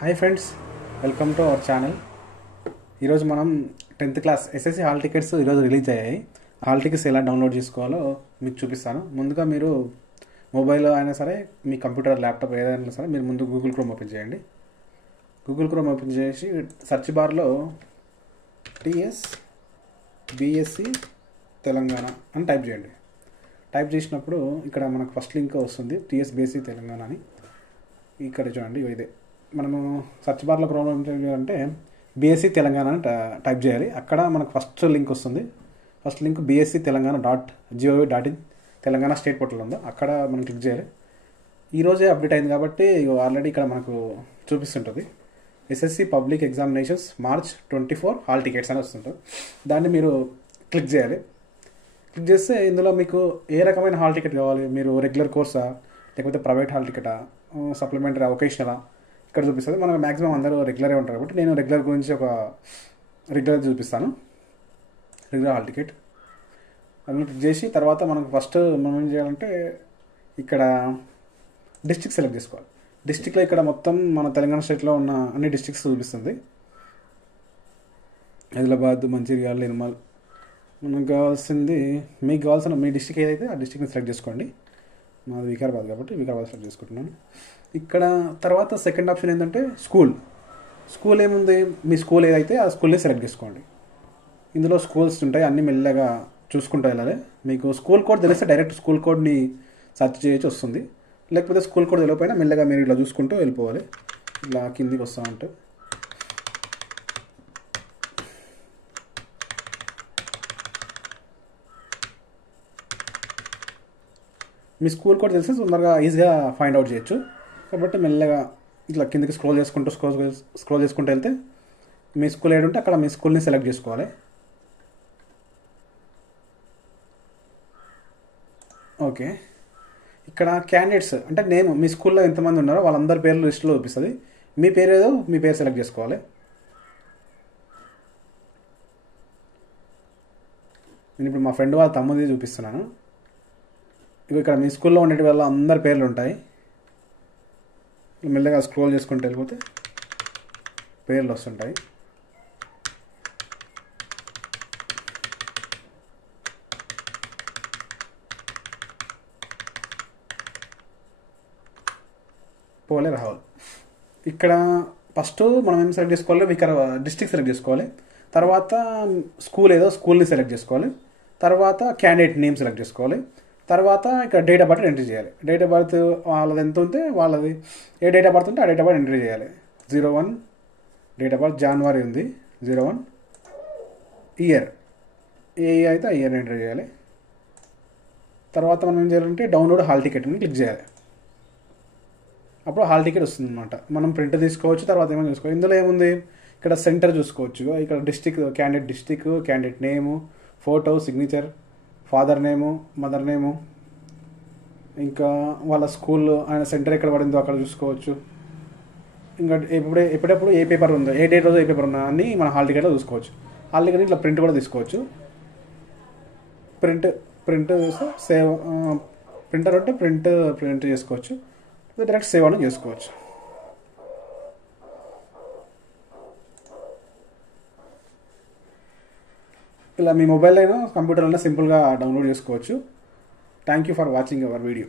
Hi friends, welcome to our channel. ఈరోజు మనం 10th class SSC hall tickets ఈరోజు release అయ్యాయి. హాల్ టికెట్స్ ఎలా డౌన్లోడ్ చేసుకోవాలో మీకు చూపిస్తాను. ముందుగా మీరు మొబైల్ అయినా సరే, మీ కంప్యూటర్, ల్యాప్టాప్ ఏదైనా సరే మీరు ముందు గూగుల్ క్రోమ్ ఓపెన్ చేయండి. గూగుల్ క్రోమ్ ఓపెన్ చేసి సెర్చ్ బార్లో టీఎస్ బీఎస్సీ తెలంగాణ అని టైప్ చేయండి. టైప్ చేసినప్పుడు ఇక్కడ మనకు ఫస్ట్ లింక్ వస్తుంది, టీఎస్ బీఎస్సీ తెలంగాణ అని. ఇక్కడ చూడండి, ఇదే మనము సర్చ్ బార్లో క్రోమ్ ఏం చేయాలంటే బీఎస్సీ తెలంగాణ అని టైప్ చేయాలి. అక్కడ మనకు ఫస్ట్ లింక్ వస్తుంది. First link BSc Telangana.gov.in Telangana state portal ఉందో అక్కడ మనం క్లిక్ చేయాలి. ఈరోజే అప్డేట్ అయింది కాబట్టి ఆల్రెడీ ఇక్కడ మనకు చూపిస్తుంటుంది. SSC public examinations March 24 hall tickets అని వస్తుంటుంది. దాన్ని మీరు క్లిక్ చేయాలి. క్లిక్ చేస్తే ఇందులో మీకు ఏ రకమైన హాల్ టికెట్ కావాలి, మీరు రెగ్యులర్ కోర్సా లేకపోతే ప్రైవేట్ హాల్ టికెటా, సప్లిమెంటరీ, వొకేషనలా, ఇక్కడ చూపిస్తుంది. మనం మ్యాక్సిమం అందరూ రెగ్యులరే ఉంటారు కాబట్టి నేను రెగ్యులర్ గురించి ఒక రెగ్యులర్ చూపిస్తాను. రెగ్యులర్ హాల్ టికెట్ అందులో క్లిక్ చేసి తర్వాత మనకు ఫస్ట్ మనం ఏం చేయాలంటే ఇక్కడ డిస్ట్రిక్ట్ సెలెక్ట్ చేసుకోవాలి. డిస్ట్రిక్ట్లో ఇక్కడ మొత్తం మన తెలంగాణ స్టేట్లో ఉన్న అన్ని డిస్ట్రిక్ట్స్ చూపిస్తుంది. ఆదిలాబాద్, మంచిర్యాల, నిర్మల్. మనకు కావాల్సింది, మీకు కావాల్సిన మీ డిస్ట్రిక్ట్ ఏదైతే ఆ డిస్ట్రిక్ట్ని సెలెక్ట్ చేసుకోండి. మాది వికారాబాద్ కాబట్టి వికారాబాద్ సెలెక్ట్ చేసుకుంటున్నాను. ఇక్కడ తర్వాత సెకండ్ ఆప్షన్ ఏంటంటే స్కూల్ ఏముంది, మీ స్కూల్ ఏదైతే ఆ స్కూల్ని సెలెక్ట్ చేసుకోండి. ఇందులో స్కూల్స్ ఉంటాయి, అన్నీ మెల్లగా చూసుకుంటూ వెళ్ళాలి. మీకు స్కూల్ కోడ్ తెలిస్తే డైరెక్ట్ స్కూల్ కోడ్ని సెర్చ్ చేయొచ్చు, వస్తుంది. లేకపోతే స్కూల్ కోడ్ తెలియకపోయినా మెల్లగా మీరు ఇలా చూసుకుంటూ వెళ్ళిపోవాలి. ఇలా కిందికి వస్తూ ఉంటే మీ స్కూల్ కోడ్ తెలిస్తే తొందరగా ఈజీగా ఫైండ్ అవుట్ చేయొచ్చు. కాబట్టి మెల్లగా ఇట్లా కిందకి స్క్రోల్ చేసుకుంటూ వెళ్తే మీ స్కూల్ ఏడు ఉంటే అక్కడ మీ స్కూల్ని సెలెక్ట్ చేసుకోవాలి. ఓకే, ఇక్కడ క్యాండిడేట్స్ అంటే నేమ్, మీ స్కూల్లో ఎంతమంది ఉన్నారో వాళ్ళందరి పేర్లు లిస్టులో చూపిస్తుంది. మీ పేరు ఏదో మీ పేరు సెలెక్ట్ చేసుకోవాలి. నేను ఇప్పుడు మా ఫ్రెండ్ వాళ్ళ తమ్ముది చూపిస్తున్నాను. ఇక్కడ మీ స్కూల్లో ఉండే వాళ్ళ అందరి పేర్లు ఉంటాయి. మెల్లగా స్క్రోల్ చేసుకుంటూ వెళ్ళిపోతే పేర్లు వస్తుంటాయి. పోలే రావాలి. ఇక్కడ ఫస్ట్ మనం ఏం సెలెక్ట్ చేసుకోవాలి, డిస్ట్రిక్ట్ సెలెక్ట్ చేసుకోవాలి. తర్వాత స్కూల్ ఏదో స్కూల్ని సెలెక్ట్ చేసుకోవాలి. తర్వాత క్యాండిడేట్ నేమ్ సెలెక్ట్ చేసుకోవాలి. తర్వాత ఇక్కడ డేట్ ఆఫ్ బర్త్ ఎంట్రీ చేయాలి. డేట్ ఆఫ్ బర్త్ వాళ్ళది ఎంత ఉంటే వాళ్ళది, ఏ డేట్ ఆఫ్ బర్త్ ఉంటే ఆ డేట్ ఆఫ్ బర్త్ ఎంట్రీ చేయాలి. 01 డేట్ ఆఫ్ బర్త్, జనవరి ఉంది, 01 ఇయర్, ఏ ఇయర్ అయితే ఆ ఇయర్ ఎంట్రీ చేయాలి. తర్వాత మనం ఏం చేయాలంటే డౌన్లోడ్ హాల్ టికెట్ అని క్లిక్ చేయాలి. అప్పుడు హాల్ టికెట్ వస్తుంది అనమాట. మనం ప్రింట్ తీసుకోవచ్చు. తర్వాత ఏమైనా చూసుకోవచ్చు. ఇందులో ఏముంది, ఇక్కడ సెంటర్ చూసుకోవచ్చు. ఇక్కడ డిస్ట్రిక్ట్, క్యాండిడేట్ నేము, photo, signature, father name, mother name, ఇంకా వాళ్ళ స్కూల్, ఆయన సెంటర్ ఎక్కడ పడిందో అక్కడ చూసుకోవచ్చు. ఇంకా ఎప్పుడెప్పుడు ఏ పేపర్ ఉందో, ఏ డేట్ రోజు ఏ పేపర్ ఉందో అని మన హాల్ టికెట్లో చూసుకోవచ్చు. హాల్ టికెట్ ఇట్లా ప్రింట్ కూడా తీసుకోవచ్చు. ప్రింట్ సేవ్, ప్రింటర్ ఉంటే ప్రింట్ చేసుకోవచ్చు. డైరెక్ట్ సేవ్ అని చేసుకోవచ్చు. ఇలా మీ మొబైల్ అయినా కంప్యూటర్ అయినా సింపుల్గా డౌన్లోడ్ చేసుకోవచ్చు. Thank you for watching our video.